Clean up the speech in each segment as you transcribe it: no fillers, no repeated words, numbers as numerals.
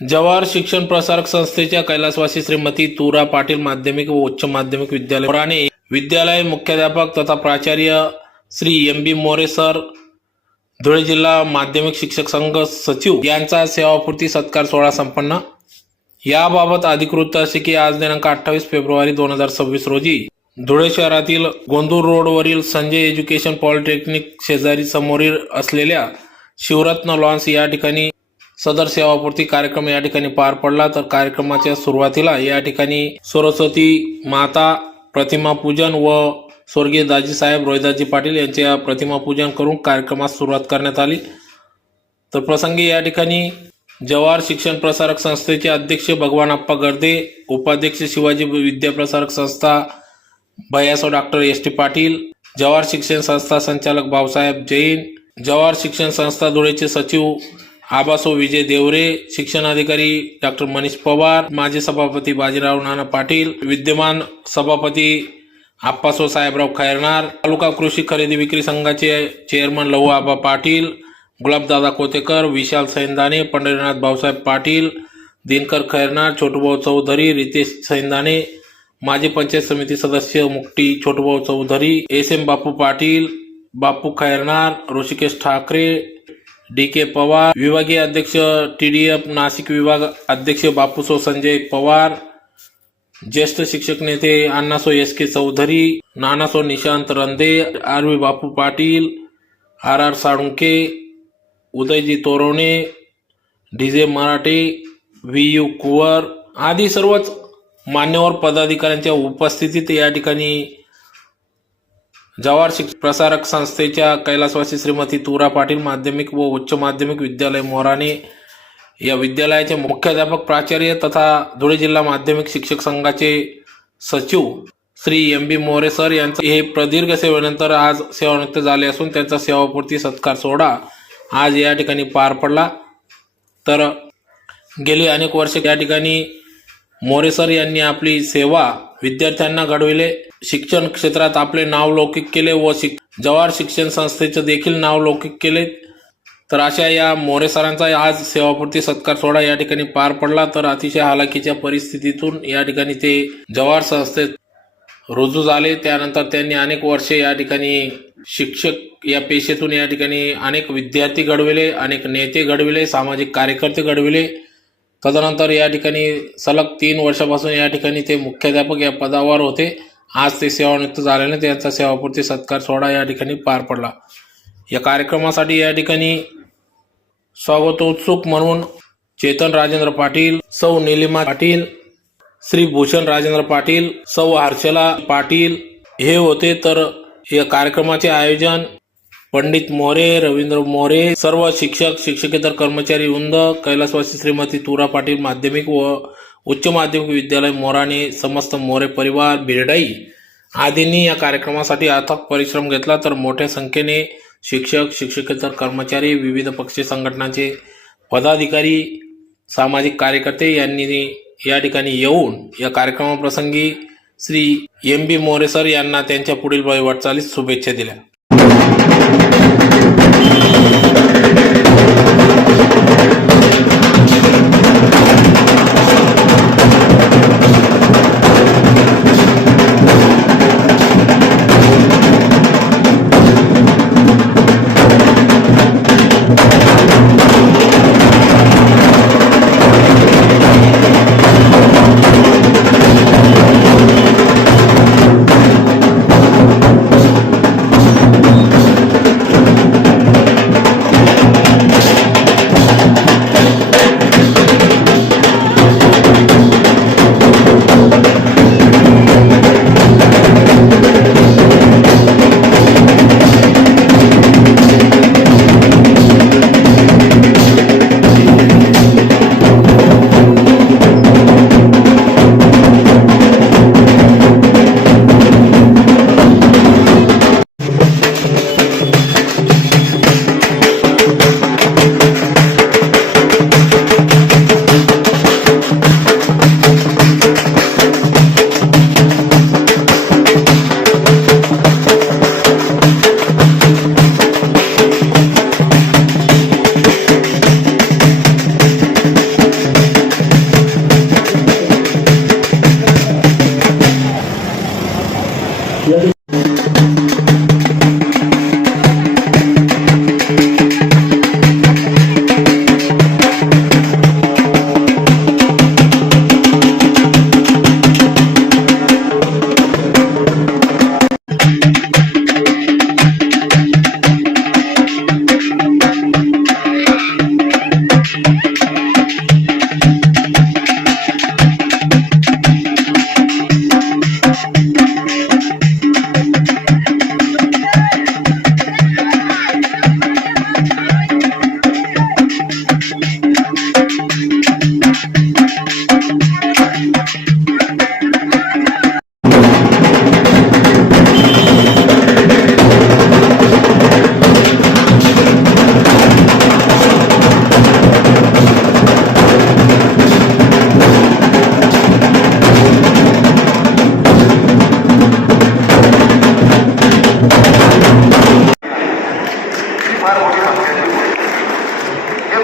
जवाहर शिक्षण प्रसारक संस्थेच्या कैलासवासी श्रीमती तुरा पाटील माध्यमिक व उच्च माध्यमिक विद्यालय पुराणे विद्यालय मुख्याध्यापक तथा प्राचार्य श्री एम बी मोरे सर, धुळे जिल्हा माध्यमिक शिक्षक संघ सचिव यांचा सेवापूर्ती सत्कार सोहळा संपन्न। याबाबत अधिकृत असे की आज दिनांक 28 फेब्रुवारी 2026 रोजी धुळे शहरातील गोंदूर रोडवरील संजय एज्युकेशन पॉलिटेक्निक शेजारी समोरील असलेल्या शिवरत्न लॉन्स या ठिकाणी सदर सेवापूर्ती कार्यक्रम या ठिकाणी पार पडला। तर कार्यक्रमाच्या सुरुवातीला या ठिकाणी सरस्वती माता प्रतिमा पूजन व स्वर्गीय दाजीसाहेब रोहिदासजी पाटील यांच्या प्रतिमा पूजन करून कार्यक्रमास सुरुवात करण्यात आली। तर प्रसंगी या ठिकाणी जवाहर शिक्षण प्रसारक संस्थेचे अध्यक्ष भगवान अप्पा गर्दे, उपाध्यक्ष Shivaji Vidyaprasarak Sanstha Bhaiyaso doctor S T Patil, Jawahar Shikshan Sanstha संचालक भाऊसाहेब जैन, जवाहर शिक्षण संस्था धुळेचे सचिव आबासो विजय देवरे, शिक्षणाधिकारी डॉक्टर मनीष पवार, माजी सभापती बाजीराव नाना पाटील, विद्यमान सभापती आप्पासो साहेबराव खैरनार, तालुका कृषी खरेदी विक्री संघाचे चेअरमन लहू आबा पाटील, गुलाबदादा कोतेकर, विशाल सैंदाने, पंढरीनाथ भाऊसाहेब पाटील, दिनकर खैरनार, छोटूभाऊ चौधरी, रितेश सैंदाने, माजी पंचायत समिती सदस्य मुक्टी छोटूभाऊ चौधरी, एस एम बापू पाटील, बापू खैरनार, ऋषिकेश ठाकरे, डी के पवार, विभागीय अध्यक्ष TDF नाशिक विभाग अध्यक्ष बापूसो संजय पवार, ज्येष्ठ शिक्षक नेते अण्णासो एस के चौधरी, नानासो निशांत रंदे, आरवी बापू पाटील, RR साळुंके, उदयजी तोरवणे, डीजे मराठे, VU कुवर आदी सर्वच मान्यवर पदाधिकाऱ्यांच्या उपस्थितीत या ठिकाणी जवाहर शिक्षण प्रसारक संस्थेच्या कैलासवासी श्रीमती तुरा पाटील माध्यमिक व उच्च माध्यमिक विद्यालय मोराणे या विद्यालयाचे मुख्याध्यापक प्राचार्य तथा धुळे जिल्हा माध्यमिक शिक्षक संघाचे सचिव श्री एम बी मोरे सर यांचा हे प्रदीर्घ सेवेनंतर आज सेवानिवृत्त झाले असून त्यांचा सेवापूर्ती सत्कार सोहळा आज या ठिकाणी पार पडला। तर गेली अनेक वर्षे या ठिकाणी मोरे सर यांनी आपली सेवा विद्यार्थ्यांना घडविले, शिक्षण क्षेत्रात आपले नाव लौकिक केले व जवाहर शिक्षण संस्थेचे देखील नाव लौकिक केले। तर अशा या मोरे सरांचा आज सेवापूर्ती सत्कार सोहळा या ठिकाणी पार पडला। तर अतिशय हालाकीच्या परिस्थितीतून या ठिकाणी ते जवाहर संस्थेत रुजू झाले। त्यानंतर त्यांनी अनेक वर्षे या ठिकाणी शिक्षक या पेशेतून या ठिकाणी अनेक विद्यार्थी घडविले, अनेक नेते घडविले, सामाजिक कार्यकर्ते घडविले। तदनंतर या ठिकाणी सलग 3 वर्षापासून या ठिकाणी ते मुख्याध्यापक या पदावर होते। आज ते सेवानिवृत्त झाल्याने त्यांचा सेवापूर्ती सत्कार सोहळा या ठिकाणी पार पडला। या कार्यक्रमासाठी या ठिकाणी स्वागतोत्सुक म्हणून चेतन राजेंद्र पाटील, सौ नीलिमा पाटील, श्री भूषण राजेंद्र पाटील, सौ हर्षला पाटील हे होते। तर या कार्यक्रमाचे आयोजन पंडित मोरे, रवींद्र मोरे, सर्व शिक्षक शिक्षकेतर कर्मचारी वृंद, कैलासवासी श्रीमती तुरा पाटील माध्यमिक व उच्च माध्यमिक विद्यालय मोराणे, समस्त मोरे परिवार, बिरडाई आदींनी या कार्यक्रमासाठी अथक परिश्रम घेतला। तर मोठ्या संख्येने शिक्षक शिक्षकेतर कर्मचारी, विविध पक्षी संघटनांचे पदाधिकारी, सामाजिक कार्यकर्ते यांनी या ठिकाणी येऊन या कार्यक्रमाप्रसंगी श्री एम बी मोरे सर यांना त्यांच्या पुढील वाटचालीस शुभेच्छा दिल्या।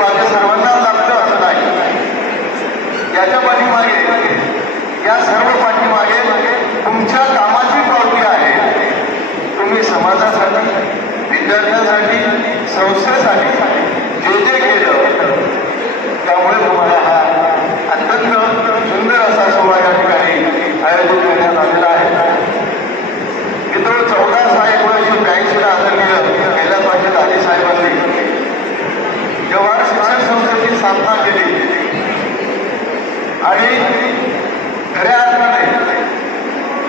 माझ्या सर्वांना लागतं असं नाही. याच्या पाठीमागे, या सर्व पाठीमागे तुमच्या कामाची पावती आहे. तुम्ही समाजासाठी, विद्यार्थ्यांसाठी, संस्थेसाठी जे केलं, त्यामुळे तुम्हाला हा अत्यंत सुंदर असा सोहळा या ठिकाणी आयोजित करण्यात आलेला आहे. मित्र 14/6/1982 आदरणीय कैलास वासी दाजी साहेबांनी जवाहर शिक्षण संस्थेची स्थापना केली आणि खऱ्या अर्थाने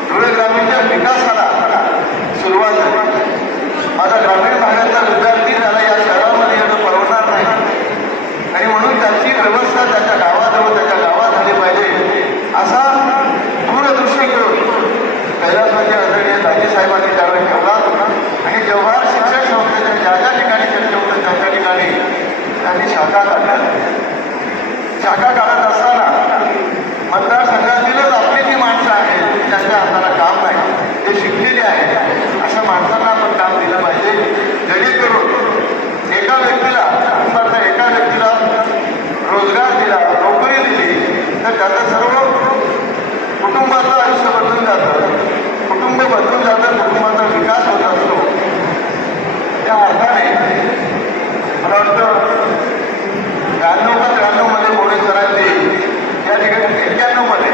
धुळे ग्रामीणच्या विकासाला सुरुवात झाली. माझा ग्रामीण भागातला विद्यार्थी त्याला या शहरामध्ये येणं परवडणार नाही आणि म्हणून त्याची व्यवस्था त्याच्या गावाजवळ, त्याच्या गावात झाली पाहिजे असा दूरदृष्टी करून कैलासवासी आदरणीय दाजी साहेबांनी त्यावेळी ठेवला आणि जवाहर शिक्षण संस्थेच्या ज्या ज्या ठिकाणी शक्य होतं त्या त्या ठिकाणी त्यांनी शाखा काढल्या. शाखा काढत असताना मतदारसंघातीलच आपली जी माणसं आहेत त्यांच्या हाताला काम नाही, ते शिकलेले आहेत अशा माणसांना आपण काम दिलं पाहिजे, जेणेकरून एका व्यक्तीला, कुटुंबातल्या एका व्यक्तीला रोजगार दिला, नोकरी दिली तर त्याचं सर्व कुटुंबाचं आयुष्य बदलून जातं, कुटुंब बदलून जातं, कुटुंबाचा विकास होत असतो. त्या अर्थाने मला वाटतं 92 मध्ये मोरे सरांची या ठिकाणी 91 मध्ये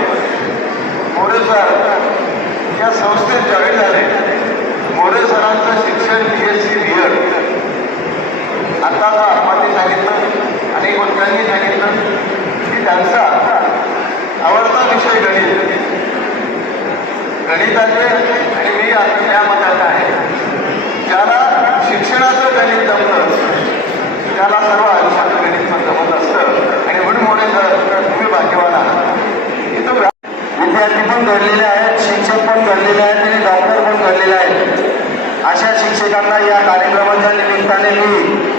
मोरे सर या संस्थेत जॉईन झाले. मोरे सरांचं शिक्षण BSc BEd. आता आत्माने सांगितलं, अनेक वक्त्यांनी सांगितलं की त्यांचा आवडता विषय गणित. गणिताचे आणि मी आता या मताचा आहे, ज्याला शिक्षणाचं गणित जमतं त्याला सर्व आयुष्याचं गणित पण जमत असतं आणि म्हणून मोरे सर तुम्ही भाग्यवान आहात. इथं विद्यार्थी पण घडलेले आहेत, शिक्षक पण घडलेले आहेत आणि डॉक्टर पण घडलेले आहेत. अशा शिक्षकांना या कार्यक्रमाच्या निमित्ताने मी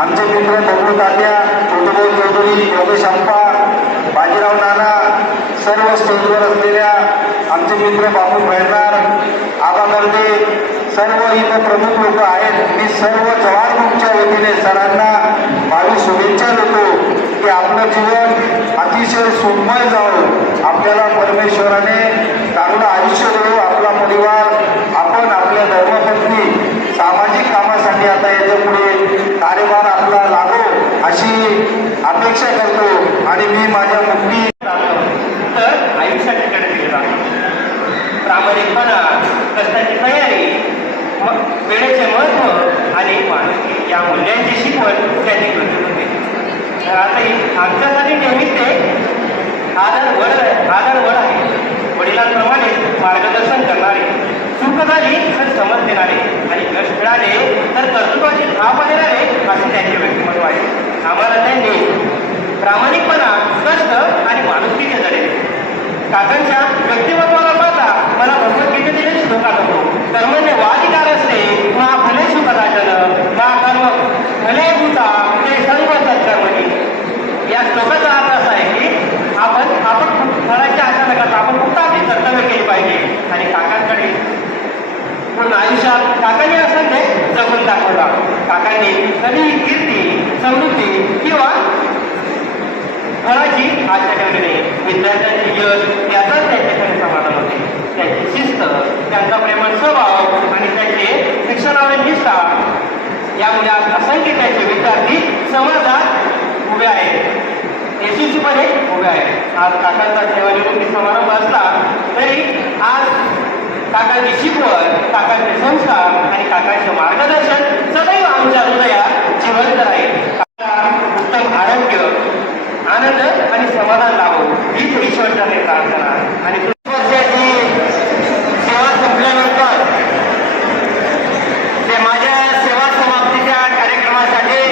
आमचे मित्र बबलू तात्या, छोटूभाऊ चौधरी, योगेश अप्पा, बाजीराव नाना, सर्व स्टेजवर असलेल्या आमचे मित्र बाबू भैरनार, आबा गर्दे, सर्व इथं प्रमुख लोक आहेत. मी सर्व जवाहर ग्रुपच्या वतीने सरांना भावी शुभेच्छा देतो की आपलं जीवन अतिशय सुखमय जावं, आपल्याला परमेश्वराने चांगलं आयुष्य देऊ, आपला परिवार, आपण आपल्या धर्मपत्नी सामाजिक कामासाठी आता याच्या पुढे कार्यभार आपला लागो अशी अपेक्षा करतो आणि मी माझ्या मुक्ती तर आयुष्याकडे दिलं जातं. प्रामाणिकपणा, कष्टाची तयारी, वेळेचे महत्त्व आणि माणुसकी या मूल्यांची शिकवण त्यांनी घेतली होती. तर आता आमच्यासाठी नेहमीच ते आदर आहे. वडिलांप्रमाणे मार्गदर्शन करणारे, चूक झाली तर समज देणारे आणि यश मिळाले तर कर्तृत्वाची थाप देणारे असे त्यांचे व्यक्तिमत्व आहे. आम्हाला त्यांनी प्रामाणिकपणा, कष्ट आणि माणुसकीचे जडे. काकांच्या व्यक्तिमत्वाला पाहता मला भगवद्गीतेतील श्लोक आठवतो. कर्मण्येवाधिकार असते मा फलेषु कदाचन मा कर्म फले भूता ते सर्व सत्कर्मणी. या श्लोकाचा अर्थ असा आहे की आपण फळाची आशा न करता आपण फक्त आपली कर्तव्य केली पाहिजे. आणि काकांकडे पूर्ण आयुष्यात काकांनी असं ते जगून दाखवला. काकांनी कधी कीर्ती, समृद्धी किंवा फळाची आशा ठेवली नाही. विद्यार्थ्यांचे यश याचाच त्यांच्याकडे समाधान होते. त्यांची शिस्त, त्यांचा प्रेमळ स्वभाव आणि त्यांचे शिक्षणावर निष्ठा यामुळे आज असंख्य त्यांचे विद्यार्थी समाजात उभे आहेत, यशस्वीपणे उभे आहेत. आज काकांचा सेवानिवृत्ती समारंभ असला तरी आज काकांची शिकवण, काकांचे संस्कार आणि काकांचे मार्गदर्शन सदैव आमच्या हृदयात जिवंत राहील. उत्तम आरोग्य, आनंद आणि समाधान लाभो हीच ईश्वरचरणी प्रार्थना. आणि वर्षाची सेवा संपल्यानंतर ते माझ्या सेवा समाप्तीच्या कार्यक्रमासाठी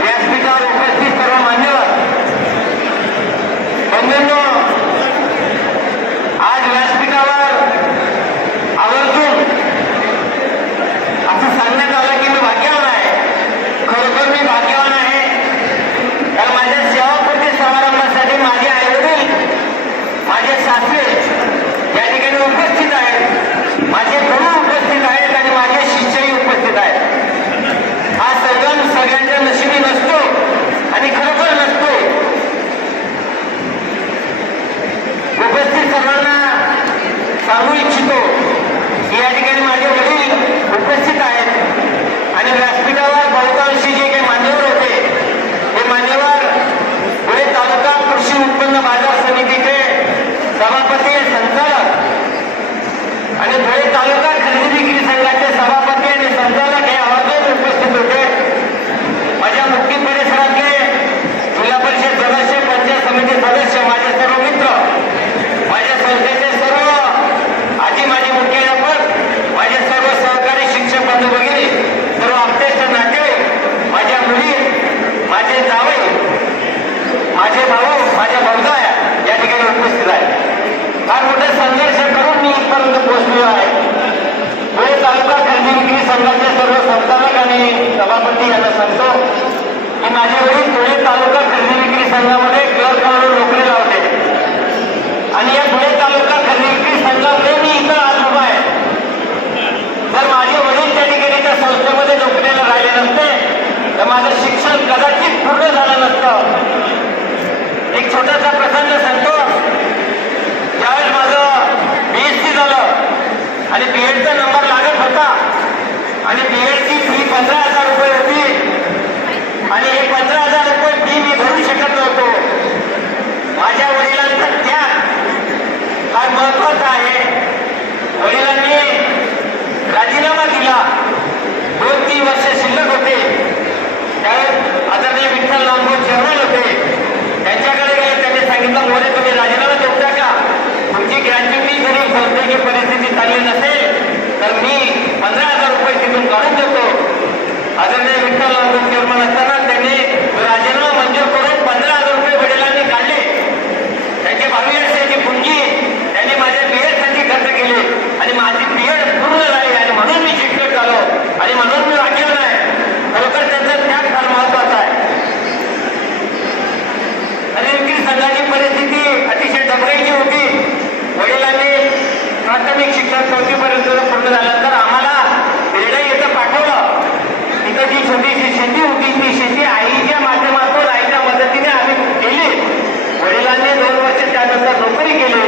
व्यासपीठावर उपस्थित सर्व मान्यवर बंधूंनो, आज व्यासपीठावर आवर्जून असं सांगण्यात आलं की मी भाग्यवान आहे. खरोखर मी भाग्यवान आहे. कारण माझ्या सेवापूर्ती समारंभासाठी माझे आईवडील, माझे पोहोचलेलो आहे. पुणे तालुका खरेदी विक्री संघाचे सर्व संचालक आणि सभापती यांना सांगतो की माझे वडील पुणे तालुका खरेदी विक्री संघामध्ये क्लर्क म्हणून नोकरीला होते आणि या पुणे तालुका खरेदी विक्री संघामध्ये मी इथं आज उभा आहे. जर माझे वडील त्या ठिकाणी त्या संस्थेमध्ये नोकरीला राहिले नसते तर माझं शिक्षण कदाचित पूर्ण झालं नसतं. एक छोटासा प्रसंग सांगतो. ज्यावेळेस माझं BSc झालं आणि BEdचा नंबर लागत होता आणि BEdची फी 15,000 रुपये होती आणि हे 15,000 रुपये फी मी भरू शकत नव्हतो. माझ्या वडिलांचा त्याग फार महत्वाचा आहे. वडिलांनी राजीनामा दिला. 2-3 वर्ष शिल्लक होते. त्यावेळेस आदरणीय विठ्ठल नामदेव चेअरमन होते. त्यांच्याकडे गेले. त्यांनी सांगितलं मोरे तुम्ही राजीनामा देऊ टाका. तुमची ग्रॅज्युटी जरी संस्थेची परिस्थिती चांगली नसेल तर मी 15,000 रुपये तिथून काढून देतो. आदरणीय विठ्ठल नामदेव चेअरमन असताना त्यांनी राजीनामा मंजूर करून 15,000 रुपये वडिलांनी काढले. त्यांची 22 वर्षाची पुंजी त्यांनी माझ्या BEd साठी खर्च केली आणि माझी BEd पूर्ण झाली आणि म्हणून मी शिक्षक झालो आणि म्हणून मी वाचलो नाही. खरोखर त्यांचा त्याग फार महत्वाचा आहे. खरेदी विक्री संघाची परिस्थिती अतिशय डबराईची होती. वडिलांनी प्राथमिक शिक्षण 4थी पर्यंत पूर्ण झाल्यानंतर आम्हाला बेरडा इथं पाठवलं. तिथं जी छोटीशी शेती होती ती शेती आईच्या माध्यमातून आईच्या मदतीने आम्ही केली. वडिलांनी 2 वर्ष त्यानंतर नोकरी केली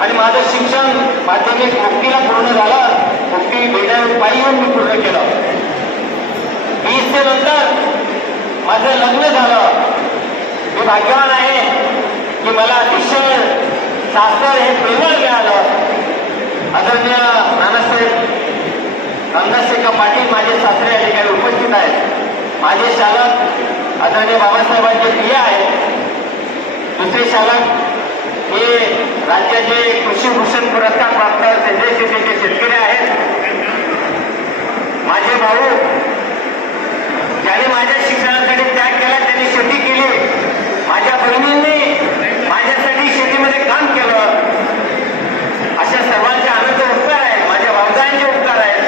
आणि माझं शिक्षण माध्यमिक मुक्तीला पूर्ण झालं. मुक्ती बेरडा पायी येऊन मी पूर्ण केलं. 20 नंतर माझं लग्न झालं. मी भाग्यवान आहे की मला अतिशय सासर हे प्रेमळ मिळालं. आदरणीय नानासाहेब रामदासशेखर पाटील माझे सासरे या ठिकाणी उपस्थित आहेत. माझे शालक आदरणीय बाबासाहेबांचे प्रिय आहेत. दुसरे शालक हे राज्याचे कृषीभूषण पुरस्कार प्राप्त सेंद्रिय शेतीचे शेतकरी आहेत. माझे भाऊ ज्याने माझ्या शिक्षणासाठी त्याग केला त्यांनी शेती केली. माझ्या बहिणींनी माझ्यासाठी शेतीमध्ये काम केलं. अशा सर्वांचे अनंत उपकार आहेत. माझ्या भावजांचे उपकार आहेत.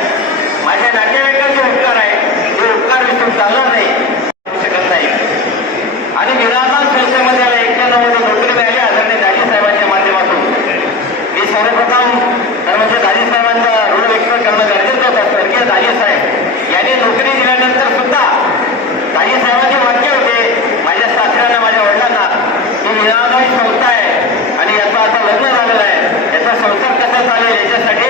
माझ्या नातेवाईकांचे उपकार आहेत. हे उपकार विसरून चालणार नाही शकत नाही. आणि विनादान संस्थेमध्ये 91 नोकरी मिळाली आदरणीय दाजी साहेबांच्या माध्यमातून. मी सर्वप्रथम म्हणजे दाजी साहेबांचा ऋण व्यक्त करणं गरजेचं होतं. स्वर्गीय दाजी साहेब यांनी नोकरी दिल्यानंतर सुद्धा दाजी साहेबांचे वाक्य होते माझ्या सासऱ्यांना माझ्या वडिलांना ही विनादायी संस्था आहे आणि याचं आता लग्न झालेलं आहे. याचा संसार कसा चालेल याच्यासाठी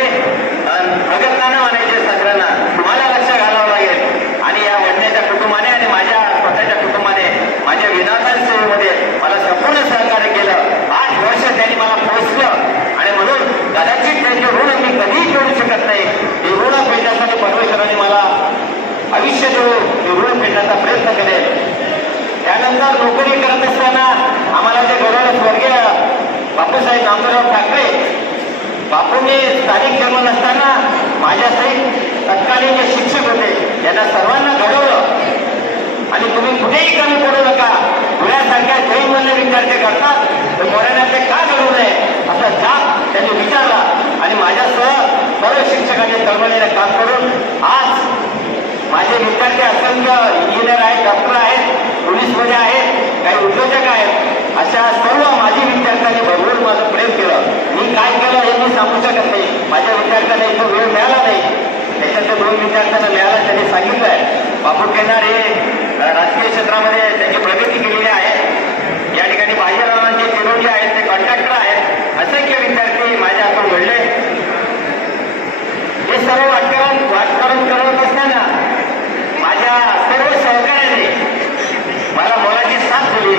प्रगतनानं म्हणायचे सासऱ्यांना तुम्हाला लक्ष घालावं लागेल. आणि या वडिलांच्या कुटुंबाने आणि माझ्या स्वतःच्या कुटुंबाने माझ्या विनादायी सेवेमध्ये मला संपूर्ण सहकार्य केलं. 8 वर्ष त्यांनी मला पोहोचलं आणि म्हणून कदाचित त्यांचे ऋण मी कधीही फेडू शकत नाही. हे ऋण फेडण्यासाठी परमेश्वराने मला आयुष्य देऊन ऋण फेडण्याचा प्रयत्न करेल. त्यानंतर नोकरी करत असताना आम्हाला जे गौरव स्वर्गीय बापूसाहेब नामदेवराव ठाकरे बापूंनी स्थानिक चेअरमन असताना माझ्यासहित तत्कालीन जे शिक्षक होते त्यांना सर्वांना घडवलं आणि तुम्ही कुठेही कमी पडू नका. पुण्यासारख्या जैनमधले विद्यार्थी करतात तर मोऱ्याने का घडवू नये असा जाब त्यांनी विचारला आणि माझ्यासह सर्व शिक्षकांनी तळमळीने काम करून आज माझे विद्यार्थी असंख्य इंजिनियर आहेत, डॉक्टर आहेत, पोलीसमध्ये आहेत, काही उद्योजक आहेत. अशा सर्व माझी विद्यार्थ्यांनी भरपूर माझं प्रेम केलं. मी काय केलं हे मी सांगू शकत नाही. माझ्या विद्यार्थ्यांना इथं वेळ मिळाला नाही. त्याच्यातल्या 2 विद्यार्थ्यांना मिळाला त्यांनी सांगितलं आहे. बापू केदार हे राजकीय क्षेत्रामध्ये त्यांची प्रगती केलेली आहे. या ठिकाणी बाजीरावांचे चिरोजी आहेत ते कॉन्ट्रॅक्टर आहेत. असंख्य विद्यार्थी माझ्या हातून घडले. हे सर्व वाटकरून करत असताना माझ्या सर्व सहकार्याने मला मोलाची साथ दिली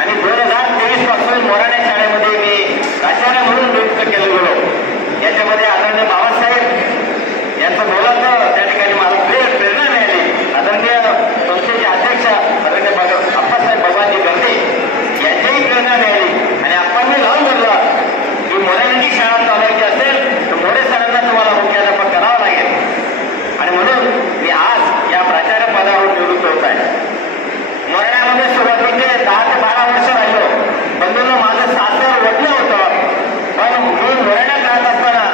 आणि 2023 पासून मोराणे शाळेमध्ये मी प्राचार्य म्हणून नियुक्त केलं गेलो. याच्यामध्ये आदरणीय बाबासाहेब यांचं बोलाचं त्या ठिकाणी मला प्रेरणा मिळाली. आदरणीय संस्थेचे अध्यक्ष आदरणीय अप्पासाहेब बाबाजी गर्दे यांच्याही प्रेरणा मिळाली आणि आप्पांनी लावून धरलं की मोराण्यांची शाळा चालवायची असेल तर मोरे सरांना तुम्हाला मुख्याध्यापक करावं लागेल. आणि म्हणून मी आज या प्राचार्य पदावर निवृत्त होत आहे. मोराण्यामध्ये सुरुवातीचे 10 ते 12 वर्ष राहिलो. बंधूंना माझं सासर वडलं होतं पण मी मोराण्यात राहत असताना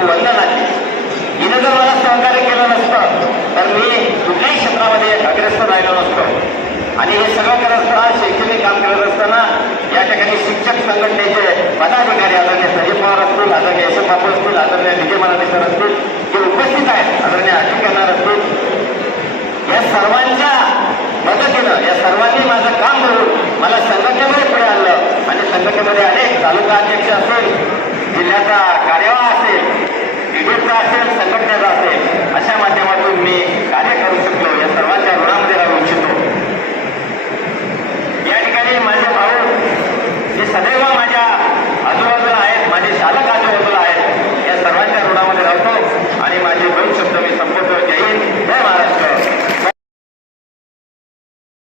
गुरुवंदनाची. हिनं जर मला सहकार्य केलं नसतं तर मी कुठल्याही क्षेत्रामध्ये अग्रेसर राहिलो नसतो. आणि हे सगळं करत असताना, शैक्षणिक काम करत असताना या ठिकाणी शिक्षक संघटनेचे पदाधिकारी आदरणीय संजय पवार असतील, आदरणीय यशवंत बापू असतील, आदरणीय विजय मराठे सर असतील, जे उपस्थित आहेत, आदरणीय अजित करणार असतील, या सर्वांच्या मदतीनं, या सर्वांनी माझं काम करून मला संघटनेमध्ये पुढे आणलं आणि संघटनेमध्ये अनेक तालुका अध्यक्ष असेल, जिल्ह्याचा कार्यवाह असेल, विभागचा असेल, संघटनेचा असेल, अशा माध्यमातून मी कार्य करू शकलो.